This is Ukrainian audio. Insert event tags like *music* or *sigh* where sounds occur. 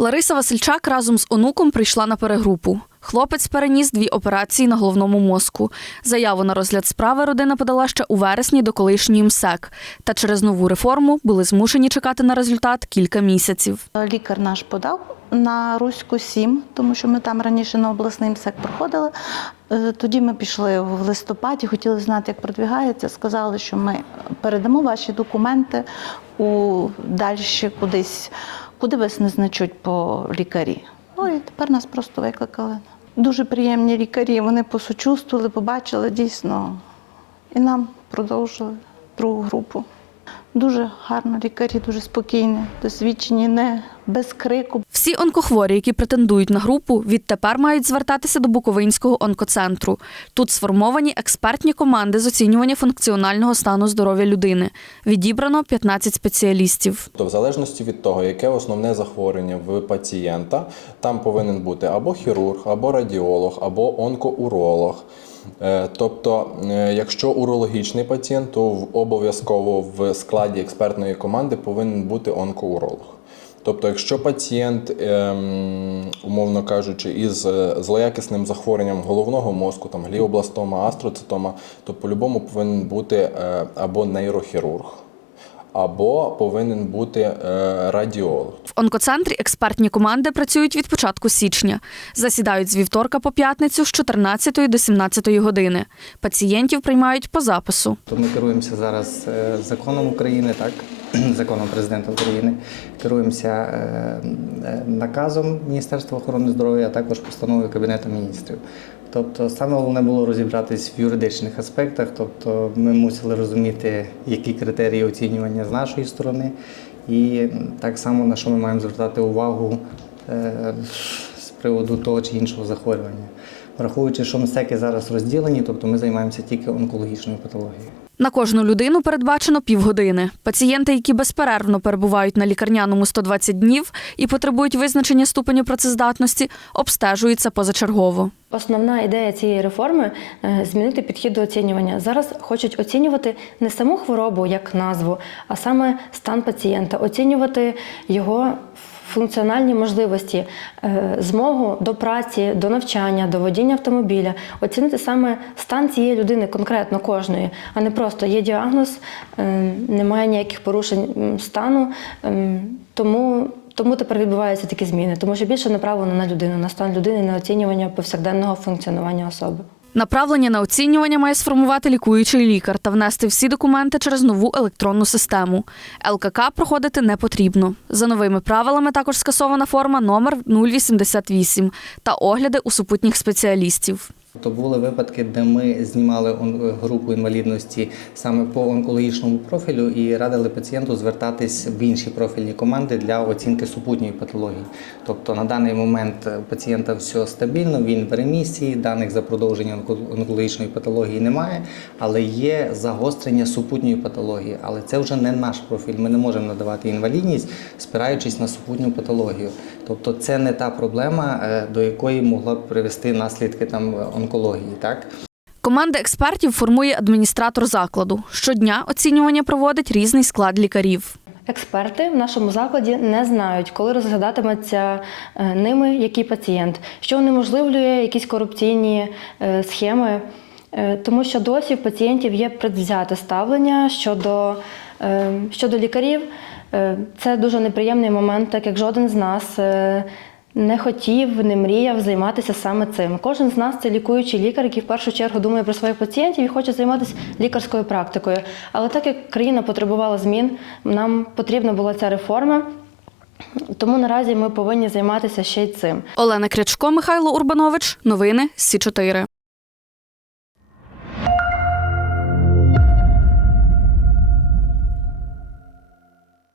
Лариса Васильчак разом з онуком прийшла на перегрупу. Хлопець переніс дві операції на головному мозку. Заяву на розгляд справи родина подала ще у вересні до колишньої МСЕК. Та через нову реформу були змушені чекати на результат кілька місяців. Лікар наш подав на Руську 7, тому що ми там раніше на обласний МСЕК проходили. Е, Тоді ми пішли в листопаді, хотіли знати, як продвігається. Сказали, що ми передамо ваші документи у далі кудись, куди вас не значуть по лікарі. Ну і тепер нас просто викликали. Дуже приємні лікарі. Вони посочувствували, побачили дійсно. І нам продовжили другу групу. Дуже гарно лікарі, дуже спокійні, досвідчені, не без крику. Всі онкохворі, які претендують на групу, відтепер мають звертатися до Буковинського онкоцентру. Тут сформовані експертні команди з оцінювання функціонального стану здоров'я людини. Відібрано 15 спеціалістів. То в залежності від того, яке основне захворювання в пацієнта, там повинен бути або хірург, або радіолог, або онкоуролог. Е, Тобто, е, якщо урологічний пацієнт, то в- обов'язково в складі експертної команди повинен бути онкоуролог. Тобто, якщо пацієнт, ем, умовно кажучи, із е, злоякісним захворюванням головного мозку, там гліобластома, астроцитома, то по-любому повинен бути е, або нейрохірург, або повинен бути е, радіолог. В онкоцентрі експертні команди працюють від початку січня. Засідають з вівторка по п'ятницю з 14 до 17 години. Пацієнтів приймають по запису. То ми керуємося зараз е, законом України, так *clears throat* законом президента України. Керуємося е, наказом Міністерства охорони здоров'я, а також постановою Кабінету міністрів. Тобто, саме головне було розібратись в юридичних аспектах. Тобто, ми мусили розуміти, які критерії оцінювання з нашої сторони, і так само на що ми маємо звертати увагу е, з приводу того чи іншого захворювання. Враховуючи, що МСЕКи зараз розділені, тобто ми займаємося тільки онкологічною патологією. На кожну людину передбачено півгодини. Пацієнти, які безперервно перебувають на лікарняному 120 днів і потребують визначення ступеню працездатності, обстежуються позачергово. Основна ідея цієї реформи е, змінити підхід до оцінювання. Зараз хочуть оцінювати не саму хворобу як назву, а саме стан пацієнта, оцінювати його функціональні можливості, е, змогу до праці, до навчання, до водіння автомобіля, оцінити саме стан цієї людини, конкретно кожної, а не просто є діагноз, е, немає ніяких порушень стану. ем, Тому тому тепер відбуваються такі зміни, тому що більше направлено на людину, на стан людини, на оцінювання повсякденного функціонування особи. Направлення на оцінювання має сформувати лікуючий лікар та внести всі документи через нову електронну систему. ЛКК проходити не потрібно. За новими правилами також скасована форма номер 088 та огляди у супутніх спеціалістів. То були випадки, де ми знімали групу інвалідності саме по онкологічному профілю і радили пацієнту звертатись в інші профільні команди для оцінки супутньої патології. Тобто на даний момент пацієнта все стабільно, він в ремісії, даних за продовження онкологічної патології немає, але є загострення супутньої патології. Але це вже не наш профіль. Ми не можемо надавати інвалідність, спираючись на супутню патологію. Тобто це не та проблема, е, до якої могла б привести наслідки там онкології. Так Команда експертів формує адміністратор закладу. Щодня оцінювання проводить різний склад лікарів. Експерти в нашому закладі не знають, коли розглядатиметься е, ними який пацієнт, що унеможливлює якісь корупційні е, схеми, Е, тому що досі в пацієнтів є предвзяте ставлення щодо, щодо лікарів. Це дуже неприємний момент, так як жоден з нас. Не хотів, не мріяв займатися саме цим. Кожен з нас це лікуючий лікар, який в першу чергу думає про своїх пацієнтів і хоче займатися лікарською практикою. Але так як країна потребувала змін, нам потрібна була ця реформа. Тому наразі ми повинні займатися ще й цим. Олена Крячко, Михайло Урбанович. Новини Сі 4